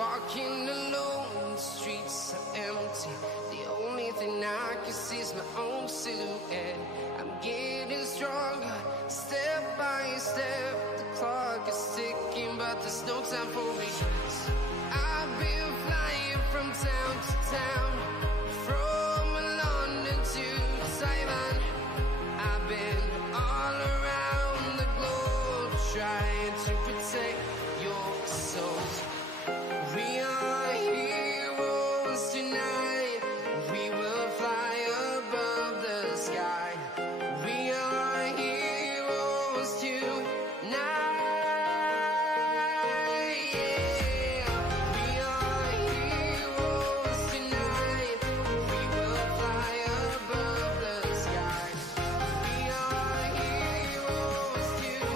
Walking alone, the streets are empty. The only thing I can see is my own silhouette. I'm getting stronger, step by step. The clock is ticking, but there's no time for regrets. I've been flying from town to town, from London to Taiwan. I've been all around the globe, trying to protect your soul. We are heroes tonight. We will fly above the sky. We are heroes tonight. Yeah. We are heroes tonight. We will fly above the sky. We are heroes tonight.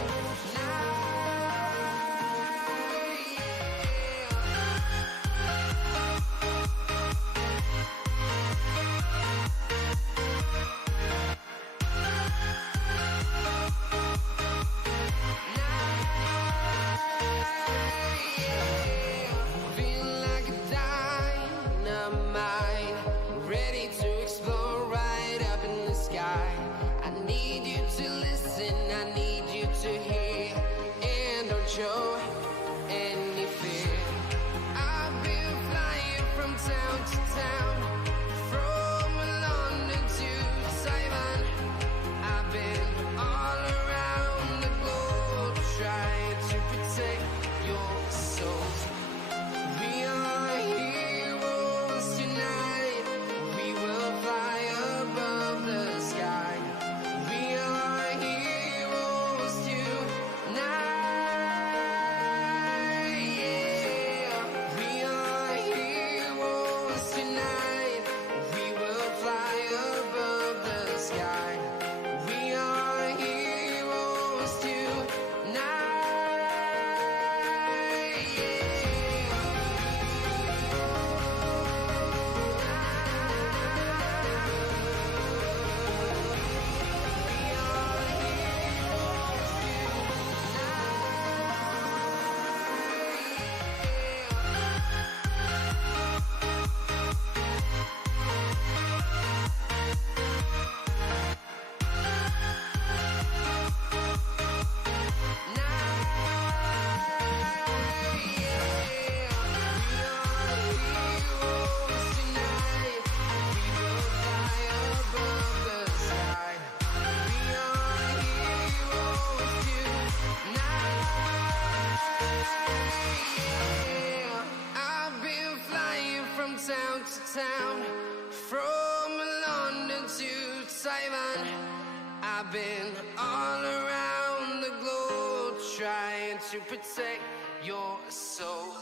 Feel like a dynamite, ready to explode right up in the sky. I need you to listen, I need you to hear, and don't show any fear. I've been flying from town to town, from London to Taiwan. I've been all around the globe, trying to protect your soul. We are heroes tonight. We will fly above the sky. We are heroes tonight. Yeah. We are heroes tonight. We will fly above the sky. We are heroes tonight. Town to town, from London to Taiwan. I've been all around the globe, trying to protect your soul.